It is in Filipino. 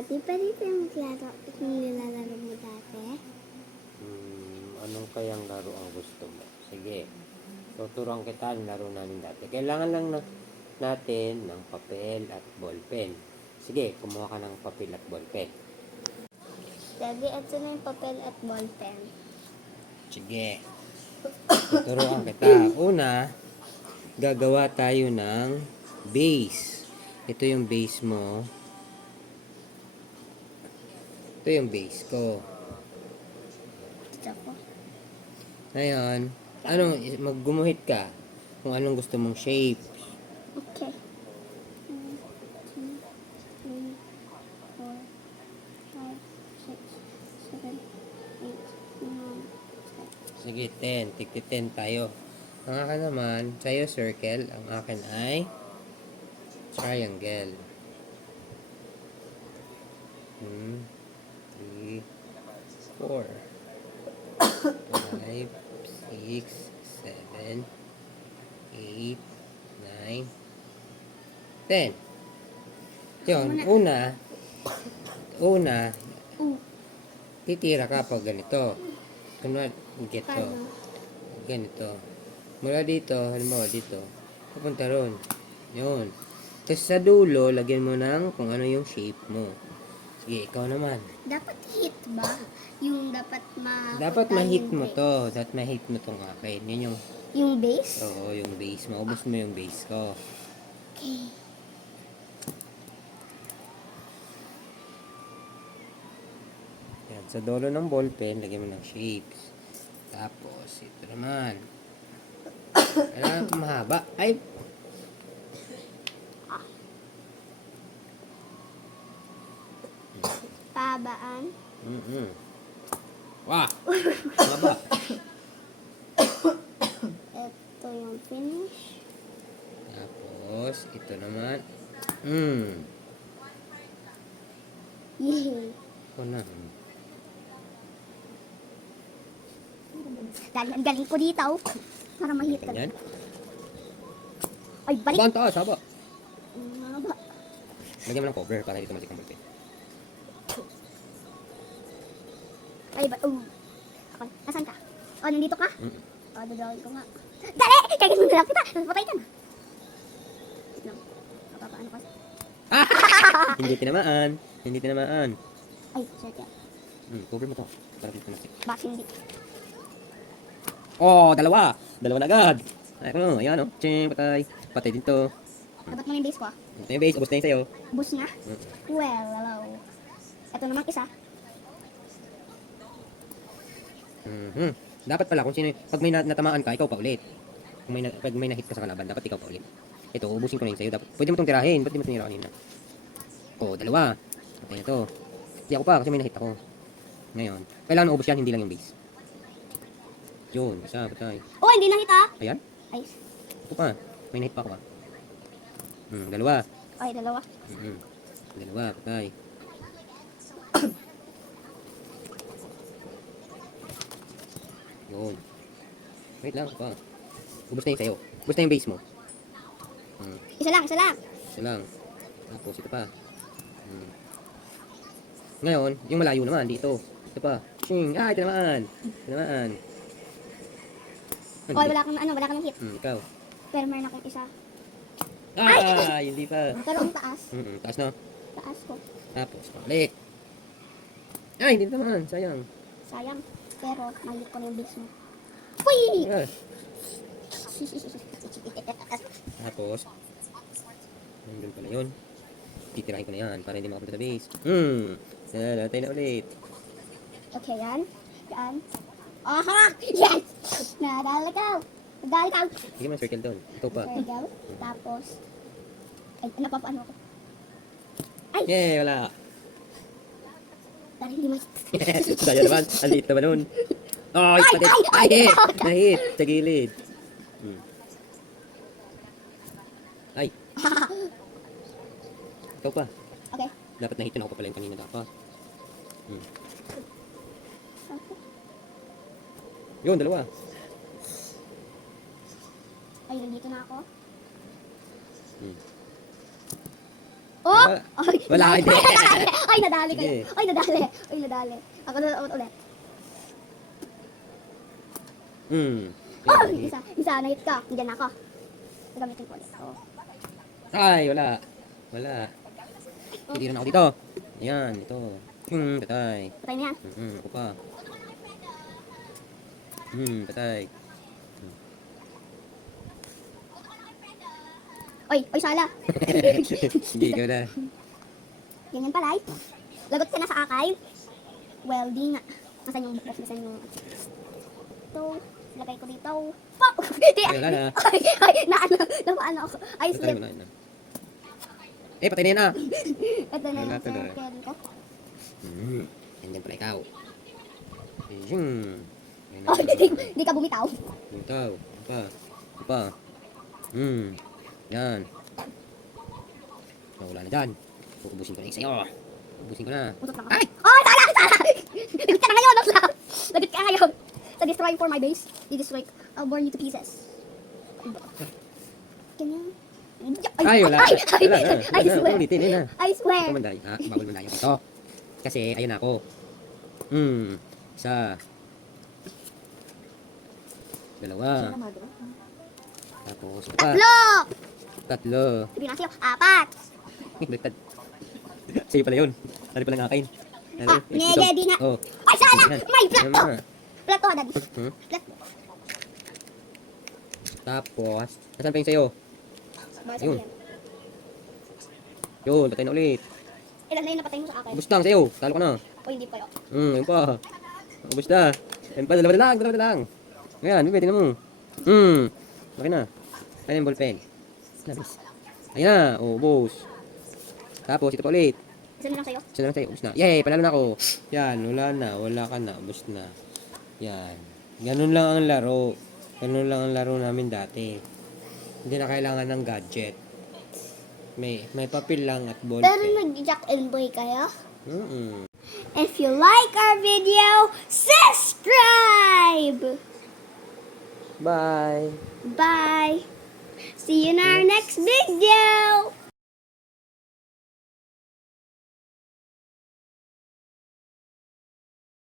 Daddy, pwede tayo maglaro kung nilalaro mo dati? Anong kayang laro ang gusto mo? Sige. Tuturuan kita ng laro namin dati. Kailangan lang natin ng papel at ballpen. Sige, kumuha ka ng papel at ballpen. Daddy, ito na yung papel at ballpen. Sige. Tuturuan kita. Una, gagawa tayo ng base. Ito yung base mo. Ito yung base ko. Gusto ko. Ngayon, maggumuhit ka kung anong gusto mong shape. Okay. 1, 2, 3, 4, 5, 6, 7, 8, 9, 10. Sige, 10. Tigti 10 tayo. Ang akin naman, sa'yo circle. Ang akin ay triangle. 3, 4, 5, 6, 7, 8, 9, 10. Yun, una, titira ka pag ganito. Kunwari, ganito. Paano? Ganito. Mula dito, halimbawa dito. Papunta ron. Yun. Tapos sa dulo, lagyan mo ng kung ano yung shape mo. Sige, ikaw naman. Dapat hit ba? Yung dapat Dapat ma-hit mo to. Dapat ma-hit mo tong akin. Yun yung, Yung base? oo, yung base. Maubos mo yung base ko. Okay. Yan. Sa dulo ng ballpen, lagyan mo ng shapes. Tapos, ito naman. Kailangan ko mahaba. Ay! Pabaan. Wah! Mahaba. Ito yung finish. Tapos, ito naman. Yay! Ito na. Ang galing ko dito. Para ma-hit ka. Ganyan. Ay, balik! Haba ang taas, haba. Mahaba. Lagyan mo ng cover para hindi tumasik ang ballpen. Ay, Ako, nasan ka? Oh, nandito ka? Oh, dadawin ko nga. Dali! Kaya mo na lang kita. Patay ka na. Wait lang. Papaano kasi? Hindi tinamaan. Hindi tinamaan. Ay, sorry. Cover mo to. Para hindi tumasik. Bakit hindi? Oh, dalawa. Dalawa na agad. Ay, ayan o. Ching, patay. Patay din to. Dapat mo yung base ko ah. Ito yung base. Ubus na yung sa'yo. Bus na? Well, hello. Ito naman isa. Dapat pala kung sino, pag may natamaan ka, ikaw pa ulit. Pag may na-hit ka sa kalaban, dapat ikaw pa ulit. Ito, ubusin ko na yung sa'yo. Dapat, pwede mo itong tirahin. Ba't di mo tinira kanina? Oh, dalawa. Patay na to. Hindi ako pa kasi may na-hit ako. Ngayon, kailangan ubus yan, hindi lang yung base. Yun, isa, patay. Oh, hindi na hit ah. Ayan, Ay, ito pa. May na-hit pa ako ba? Dalawa. ay, dalawa. Dalawa, patay. Yun. Wait lang, pa. Ubus na yung sa'yo. Ubus na yung base mo. Isa lang, isa lang. Isa lang. Tapos ito pa. Ngayon, yung malayo naman, dito. Ito pa. Shing! Ah, ito naman. Ito naman. Oh, wala kang hit. Ikaw. Pero meron akong isa. Ah, hindi pa. Pero ang taas. Taas na. Taas ko. Tapos, pabalik. Ay, hindi naman. Sayang. Sayang. Pero, mahit ko na yung base mo. Uy! Ah. Tapos, nandun pala yun. Titirahin ko na yan para hindi makapunta sa base. Nalatay na ulit. Okay, yan. Yan. Aha! Yes! Nadalagaw! Nadalagaw! Sige man, circle doon. Ito pa. Nadalagaw. Tapos, ay, napapaano ako? Ay! Yay, wala. Dahil hindi mas... Daya naman. Ang liit naman nun. Ay, patit. Ay, nahit. Sa gilid. Ay. Ikaw pa. Okay. Dapat nahit na ako pa pala yung kanina dapat. Yun, dalawa. Ay, nandito na ako. Oh! Wala. Ay, Wala, nadali. hindi. Ay, nadali kayo. Sige. Ay, nadali. Ay, nadali. Ako na ulit. Oh, isa, nahit ka. Nandiyan na ako. Gagamitin ko ulit. Oh. Ay, wala. Wala. Hindi rin ako dito. Ayan, ito. Patay. Patay na yan. Ako pa. Patay. Oy, sala. Hindi, ikaw na. Ganyan pala eh. Lagot ka na sa akay. Well, di nga. Nasaan yung book? Nasaan yung... Ito. Lagay ko dito. Fuck! Di, Ay, wala na. Ay, napaano ako. Ay, Patay slip. mo na. Patay na yan ah. Ito na Wala yung tuloy. circle ko. And then pala ikaw. Ayun. Ay, di ka bumitaw. Ikaw. Apa. Yan. Wala na dyan. Ubusin ko na yung sa'yo. Ubusin ko na. Utot lang ako. Ay! Oh, sala! Lagot ka na ngayon, Oxla! Lagot ka ngayon. Sa destroy for my base. You destroy. I'll burn you to pieces. Ganyan. Ay, wala. Wala na. I swear. Ulitin na. I swear. Ito manday. Bawal mandayo ito. Kasi ayun na ako. Isa. Dalawa. Tapos isa pa. Tatlo! Tatlo. Sabihin na sa'yo, apat! Baliktad. Sa'yo pala yun. Ano pala ng akin? Ready na. Oh. Ay, sala! Yan. May plat Yan to! na. Plat to, daddy. Plat. Tapos, nasaan pa yung sa'yo? Bawal Yun. sabihin. Yun, patay na ulit. Ilan na yun napatay mo sa akin? Ubus na ang sa'yo. Talo ka na. O hindi pa yun. Yun pa. Ubus na. Yan pa, dalawa na lang. Ayan, bibig, tingnan mo. Okay na. Ayan yung ballpen. Nabis. Ayan na, ubus. Tapos, ito pa ulit. Isa na lang sa'yo. Isa na lang sa'yo, ubus na. Yay, panalo na ako. Yan, wala ka na, ubus na. Yan. Ganun lang ang laro. Ganun lang ang laro namin dati. Hindi na kailangan ng gadget. May papel lang at ballpen. Pero nag-jack and boy kayo? Mm-mm. If you like our video, subscribe! Bye. Bye! See you in our next video!